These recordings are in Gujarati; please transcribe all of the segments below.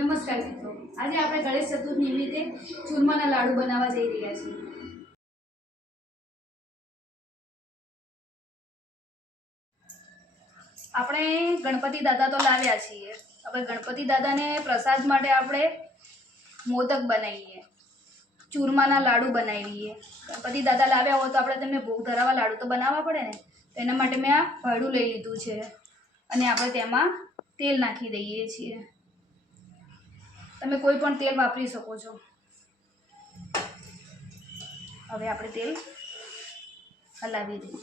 નમસ્કાર મિત્રો. આજે આપણે ગણેશ ચતુર્થી નિમિત્તે ચૂરમાના લાડુ બનાવવા જઈ રહ્યા છીએ. આપણે ગણપતિ દાદા તો લાવ્યા છીએ. હવે ગણપતિ દાદાને પ્રસાદ માટે આપણે મોદક બનાવીએ. ચૂરમાના લાડુ બનાવીએ. ગણપતિ દાદા લાવ્યા હોય તો આપણે તેમને ભોગ ધરાવવા લાડુ તો બનાવવા પડે ને? તો એના માટે મેં આ ભાડું લઈ લીધું છે. અને આપણે તેમાં તેલ નાખી દઈએ છીએ. તમે કોઈ પણ તેલ વાપરી શકો છો. હવે આપણે તેલ હલાવી દઈએ.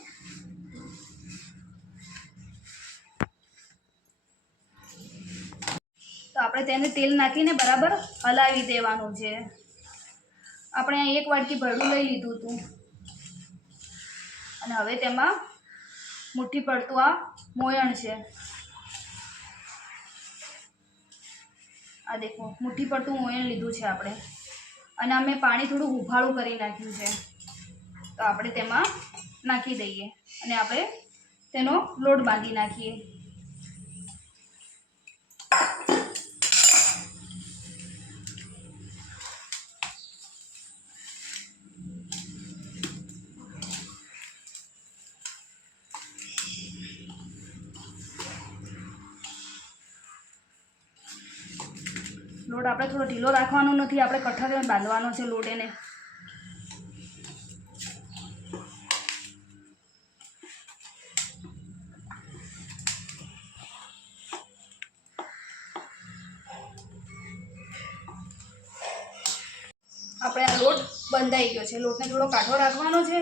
તો આપણે તેને તેલ નાખીને બરાબર હલાવી દેવાનું છે. આપણે અહીં એક વાટકી ભરડું લઈ લીધું હતું. અને હવે તેમાં મુઠ્ઠી પડતું આ મોયણ છે. આ દેખો, મુઠ્ઠી પડતું મોયણ લીધું છે આપણે. અને અમે પાણી થોડું ઉફાળું કરી નાખ્યું છે. તો આપણે તેમાં નાખી દઈએ. અને આપણે તેનો લોટ બાંધી નાખીએ. લોટ આપણે થોડો ઢીલો રાખવાનો નથી, આપણે કઠણ બાંધવાનો છે લોટ એને. આપણે આ લોટ બંધાઈ ગયો છે, લોટને થોડો કાઠો રાખવાનો છે.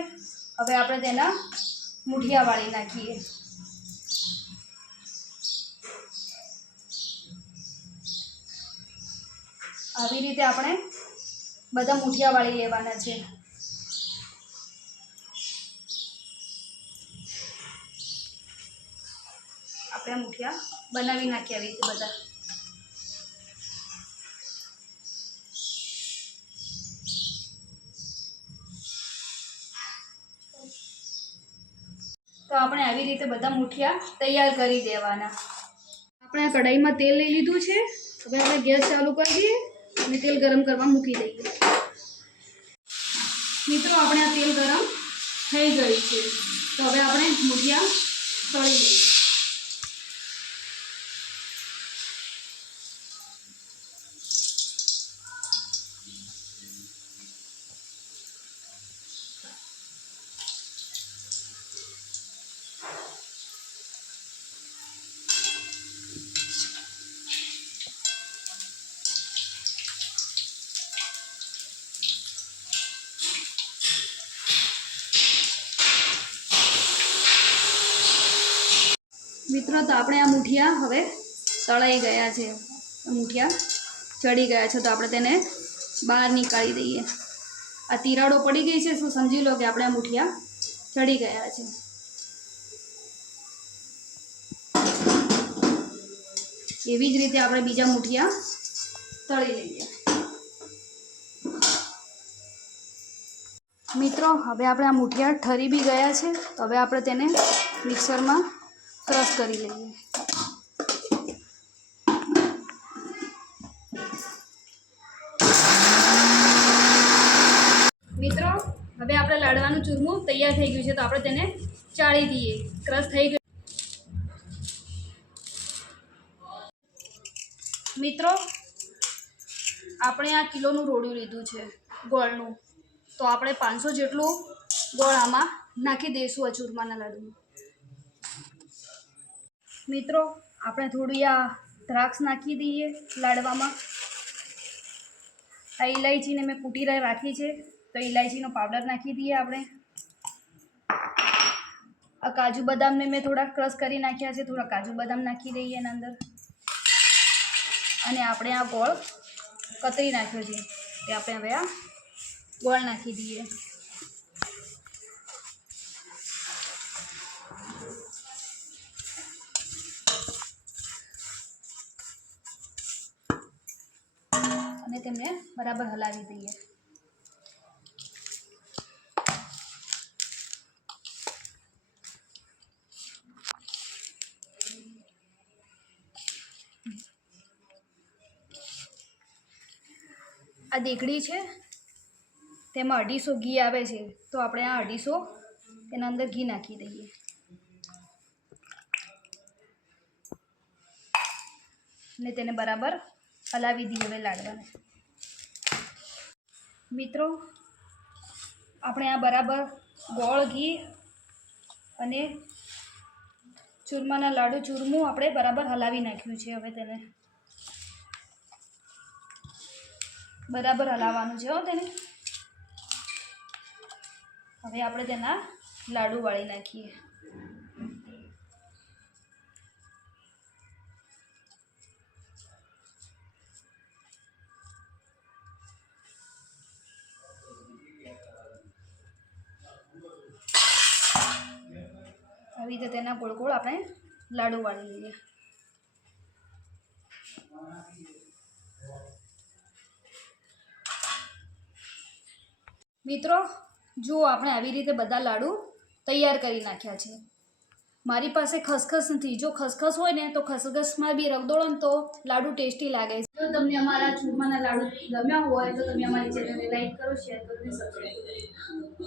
હવે આપણે તેના મૂઠિયા વાળી નાખીએ. આવી રીતે આપણે બધા મૂઠિયા વાળી લેવાના છે. આપણે મૂઠિયા બનાવી નાખીએ આવી રીતે બધા. તો આપણે આવી રીતે બધા મૂઠિયા તૈયાર કરી દેવાના. આપણે કઢાઈમાં તેલ લઈ લીધું છે. હવે આપણે ગેસ ચાલુ કરી દઈએ. અને તેલ ગરમ કરવા મૂકી દઈએ. મિત્રો, આપણે આ તેલ ગરમ થઈ ગયું છે. તો હવે આપણે મૂઠિયા તળી લઈએ. મિત્રો, તો આપણે આ મૂઠિયા હવે તળાઈ ગયા છે. મૂઠિયા ચડી ગયા છે, તો આપણે તેને બહાર નીકાળી દઈએ. આ તિરાડો પડી ગઈ છે, શું સમજી લો કે આપણે આ મૂઠિયા ચડી ગયા છે. એવી જ રીતે આપણે બીજા મૂઠિયા તળી લઈએ. મિત્રો, હવે આપણે આ મૂઠિયા ઠરી બી ગયા છે, તો હવે આપણે તેને મિક્સરમાં ક્રશ કરી લઈએ. મિત્રો, હવે આપણે લાડવાનું ચૂરમું તૈયાર થઈ ગયું છે, તો આપણે તેને ચાળી દઈએ. ક્રશ થઈ ગયું. મિત્રો, આપણે આ કિલોનું રોડું લીધું છે, ગોળનું. તો આપણે પાંચસો જેટલું ગોળ આમાં નાખી દઈશું આ ચૂરમાના લાડુમાં. મિત્રો, આપણે થોડી આ દ્રાક્ષ નાખી દઈએ લાડવામાં. આ ઇલાયચીને મેં કૂટી રાખી છે, તો ઇલાયચીનો પાવડર નાખી દઈએ આપણે. આ કાજુ બદામને મેં થોડા ક્રશ કરી નાખ્યા છે, થોડા કાજુ બદામ નાખી દઈએ એના અંદર. અને આપણે આ ગોળ કતરી નાખ્યો છે, તે આપણે હવે આ ગોળ નાખી દઈએ. અને તેમને બરાબર હલાવી દઈએ આ દેકડી છે તેમાં અઢીસો ઘી આવે છે તો આપણે આ અઢીસો એના અંદર ઘી નાખી દઈએ ને તેને બરાબર હલાવી દઈએ હવે લાડવાને. મિત્રો, આપણે આ બરાબર ગોળ, ઘી અને ચૂરમાના લાડુ, ચૂરમું આપણે બરાબર હલાવી નાખ્યું છે હવે તેને. બરાબર હલાવવાનું છે હો તેને. હવે આપણે તેના લાડુ વાળી નાખીએ. રીતે તેના ગોળ ગોળ આપણે લાડુ વાળી લઈએ. મિત્રો, જુઓ આપણે આવી રીતે બધા લાડુ તૈયાર કરી નાખ્યા છે. મારી પાસે ખસખસ નથી. જો ખસખસ હોય ને, તો ખસખસમાં બી રગદોળો ને તો લાડુ ટેસ્ટી લાગે છે. જો તમને અમારા ચૂરમાના લાડુ ગમ્યા હોય, તો તમે અમારી ચેનલને લાઈક કરો, શેર કરો સબસ્ક્રાઈબ કરો.